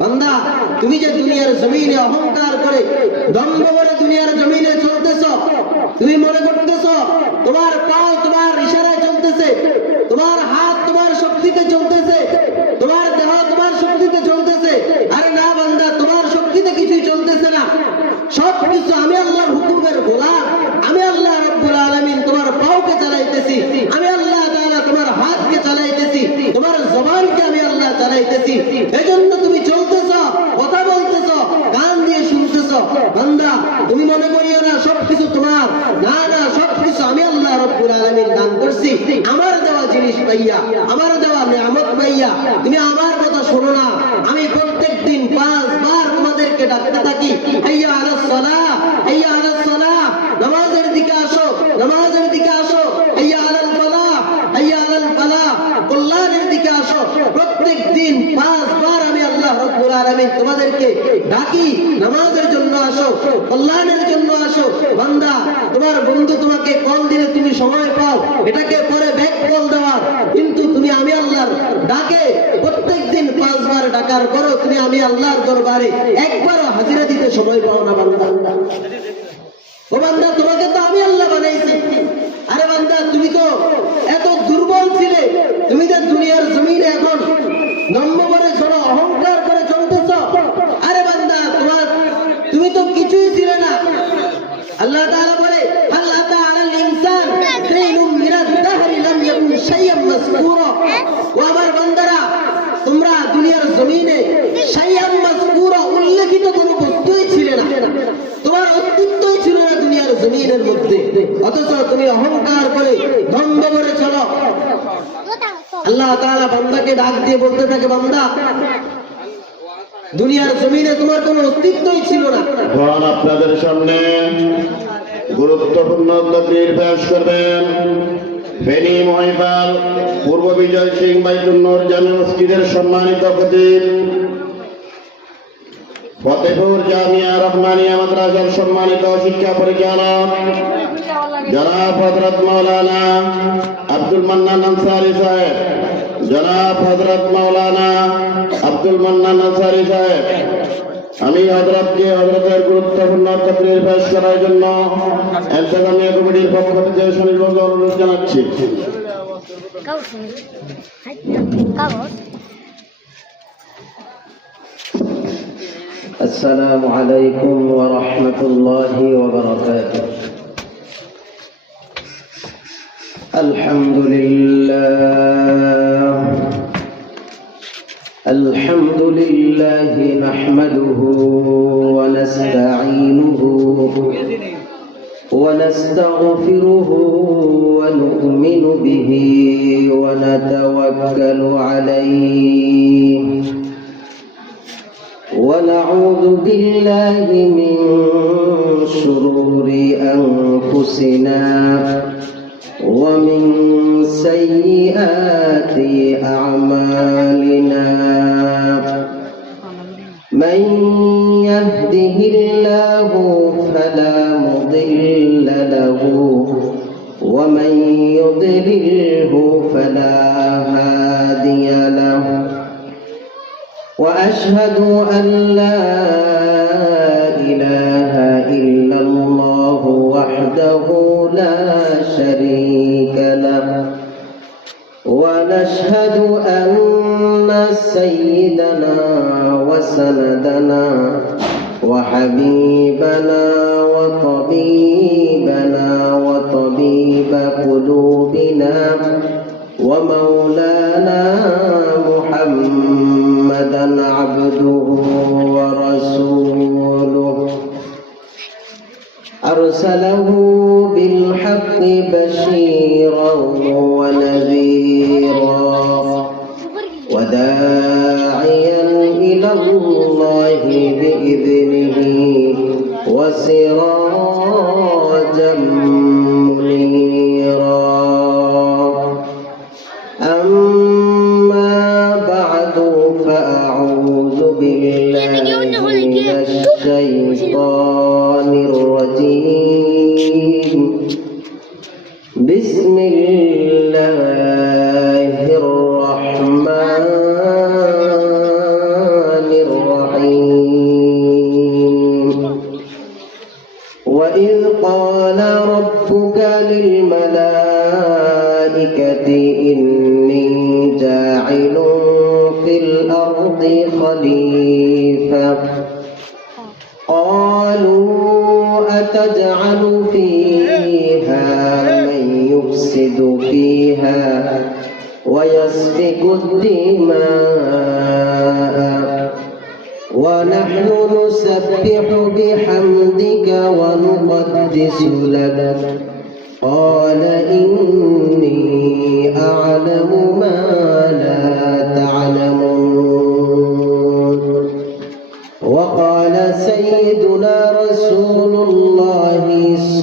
বান্দা তুমি যে দুনিয়ার জমিনে অহংকার করে দম্ভ করে দুনিয়ার জমিনে চলতেছ, তুমি মনে করতেছ তোমার পাও তোমার ইশারায় চলতেছে, তোমার হাত তোমার শক্তিতে চলতেছে, তোমার দেহ তোমার শক্তিতে চলতেছে। আরে না বান্দা, তোমার শক্তিতে কিছুই চলতেছে না। সবকিছু আমি আল্লাহর হুকুমের গোলাম। আমি আল্লাহ রাব্বুল আলামিন তোমার পাওকে চালাইতেছি, আমি আল্লাহ তাআলা তোমার হাতকে চালাইতেছি, তোমার জবানকে আমি আল্লাহ চালাইতেছি। এজন্য তুমি চলতেছ, কথা বলতেছ, কান দিয়ে শুনতেছ। বান্দা তুমি মনে করিও না সবকিছু তোমার, না না, সবকিছু আমি আল্লাহ রাব্বুল আলামিন দান করছি। আমার দেওয়া জিনিস পাইয়া, আমার দেওয়া নিয়ামত পাইয়া তুমি আমার কথা শোনো না। আমি প্রত্যেকদিন 5 বার তোমাদেরকে ডাকতে থাকি, হাইয়া আলাস সালাহ, হাইয়া আলাস সালাহ, নামাজের দিকে আসো, নামাজের দিকে আসো, হাইয়া আলাল ফালাহ, হাইয়া আলাল ফালাহ, কল্যাণের দিকে আসো। প্রত্যেকদিন 5 বার আমি আল্লাহ রাব্বুল আলামিন তোমাদেরকে ডাকি, নামাজের জন্য আসো, কল্যাণের জন্য আসো। বান্দা তোমার বন্ধু তোমাকে কল দিলে তুমি সময় পাও, এটাকে পরে ব্যাক কল দেওয়ার, কিন্তু তুমি আমি আল্লাহর ডাকে প্রত্যেকদিন 5 বার ডাকার পরও তুমি আমি আল্লাহর দরবারে একবারও হাজিরা দিতে সময় পাও না। বান্দা ও বান্দা, তোমাকে তো আমি আল্লাহ বানাইছি। আরে বান্দা, তুমি তো এত দুর্বল ছিলে, তুমি তো দুনিয়ার জমিনে এখন নম্ব করে চলো, অহংকার করে চলতেছ। আরে বান্দা, তুমি তো কিছুই ছিলে না। আল্লাহ তাআলা বলে, হাল আতা আলাল ইনসান হিনুম মিনাদ দাহরি লাম ইয়াকুন শাইআন মাযকুরা। ও আমার বান্দারা, তোমরা দুনিয়ার জমিনে শাইআন মাযকুরা উল্লেখিত কোনো বস্তুই ছিলে না, তোমার অস্তিত্বই ছিল না দুনিয়ার জমিনের মধ্যে, অথচ তুমি অহংকার করে দম্ভ করে চলো। আল্লাহ তাআলা বান্দাকে ডাক দিয়ে বলতে থাকে, বান্দা দুনিয়ার জমিনে তোমার কোনো অস্তিত্বই ছিল না। এখন আপনাদের সামনে গুরুত্বপূর্ণ তকরীর পেশ করবেন ফেনী মহিপাল পূর্ব বিজয় সিং বাইতুল নূর জামে মসজিদের সম্মানিত খতিব, ফতেপুর জামিয়া রহমানিয়া মাদ্রাসার সম্মানিত শিক্ষা পরিচালক জনাব হযরত মাওলানা আব্দুল মান্নান আনসারী সাহেব, জনাব হযরত মাওলানা আব্দুল মান্নান আনসারী সাহেব, আমি হযরতকে হযরতের গুরুত্বপূর্ণ তকরীর পেশ করার জন্য ইন্তেজামিয়া কমিটির পক্ষ থেকে সুনির্বাচিত অনুরোধ জানাচ্ছি। আসসালামু আলাইকুম ওয়া রাহমাতুল্লাহি ওয়া বারাকাতুহু। আলহামদুলিল্লাহ আলহামদুলিল্লাহি নাহমাদুহু ওয়া নাস্তাঈনুহু ওয়া নাস্তাগফিরুহু ওয়া নু'মিনু বিহি ওয়া নাতাওয়াক্কালু আলাইহি ونعوذ بالله من شرور أنفسنا ومن سيئات أعمالنا من يهده الله فلا مضل له ومن يضلله فلا هادي له وأشهد أن لا إله إلا الله وحده لا شريك له ونشهد أن سيدنا وسندنا وحبيبنا وطبيبنا وطبيب قلوبنا ومولانا محمدا عبده ورسوله أرسله بالحق بشيرا ونذيرا وداعيا إلى الله بإذنه وسراجا منيرا. أما بعد فأعوذ بالله من الشيطان الرجيم. بسم الله الرحمن الرحيم. الملائكة إني جاعل في الأرض خليفة قالوا أتجعل فيها من يفسد فيها ويسفك الدماء ونحن نسبح بحمدك ونقدس لك قال إني أعلم ما لا تعلمون وقال سيدنا رسول الله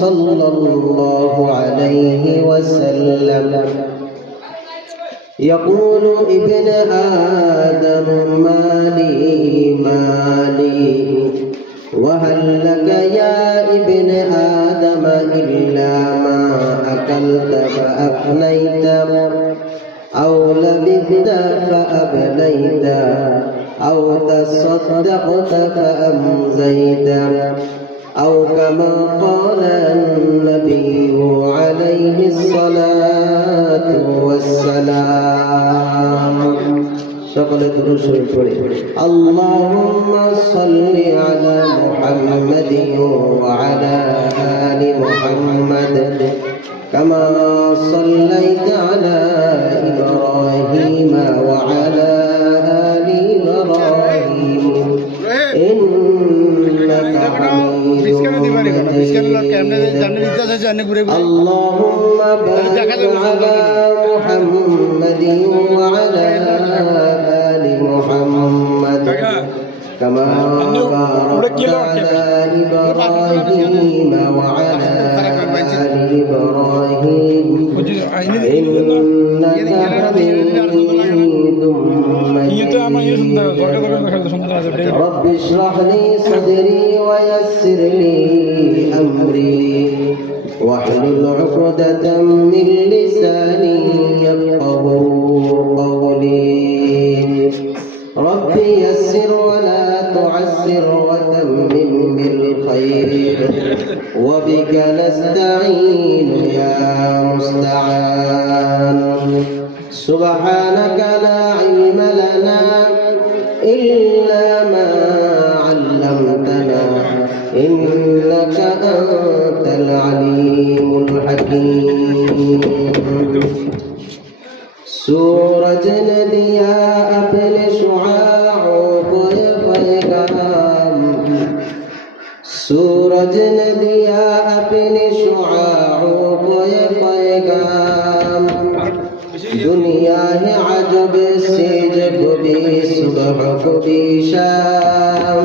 صلى الله عليه وسلم يقول ابن آدم مالي مالي وهل لك يا ابن آدم إلا ما أكلت فأفنيت أو لبثت فأبليت أو تصدقت فأمزيت أو كما قال النبي عليه الصلاة والسلام সকলে দুরূদ শরীফ পড়ে اللهم صل على محمد وعلى آل محمد كما صليت على إبراهيم وعلى آل إبراهيم إنك حميد مجيد اللهم بارك على محمد وعلى آل محمد كما باركت على إبراهيم وعلى آل إبراهيم إنك حميد مجيد رب اشرح لي صدري ويسر لي أمري واحلل عقدة من لساني يفقهوا قولي رب يسر ولا تعسر وتمم بالخير وبك نستعين يا مستعان سبحانك لا علم لنا إلا ما علمتنا إنك أنت العليم الحكيم सूरज ने दिया अपने शुआओं को ये पैगाम सूरज ने दिया अपने शुआओं को ये पैगाम दुनिया है अजब से जब भी सुबह को भी शाम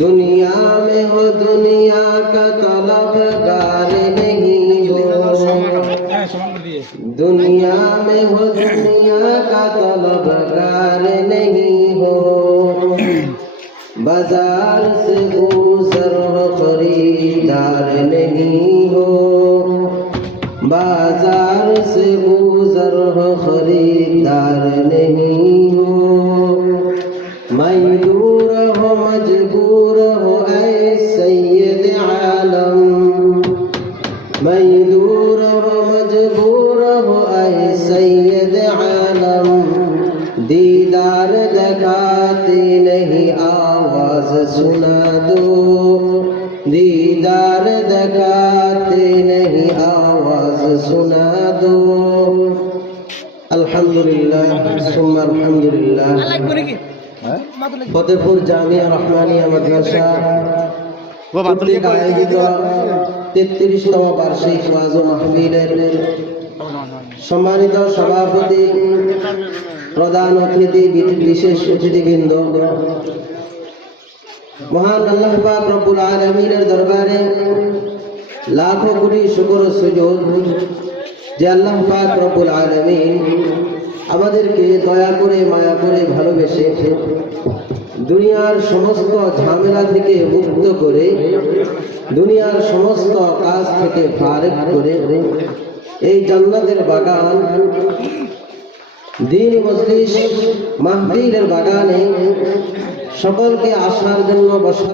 दुनिया में हो दुनिया का तलबगार नहीं हो दुनिया में हो दुनिया का तलबगार नहीं हो बाजार से गुजर हो खरीदार नहीं हो बाजार से गुजर हो खरीदार नहीं हो मजबूर हो मजबूर हो ऐ सैयद आलम मजबूर हो मजबूर हो ऐ सैयद आलम दीदार दिखाते नहीं आवाज सुना दो दीदार दिखाते नहीं आवाज सुना दो अल्हम्दुलिल्लाह सुम्मा अल्हम्दुलिल्लाह फतेहपुर जामिया रहमानिया মাদ্রাসা কর্তৃক আয়োজিত 33তম বার্ষিক ওয়াজ ও মাহফিলের সম্মানিত সভাপতি প্রধান অতিথি বিশেষ অতিথিবৃন্দ মহান আল্লাহ পাক রব্বুল আলামিনের দরবারে লাখো কোটি শুকর ও সুজুদ যে আল্লাহ পাক রব্বুল আলামিন আমাদেরকে দয়া করে মায়া করে ভালোবেসে দুনিয়ার সমস্ত ঝামেলা থেকে মুক্ত করে দুনিয়ার সমস্ত কাজ থেকে ফারেক করে এই জান্নাতের বাগান দ্বীন মজলিস মাহফিলের বাগানে সকলকে আসার জন্য বসা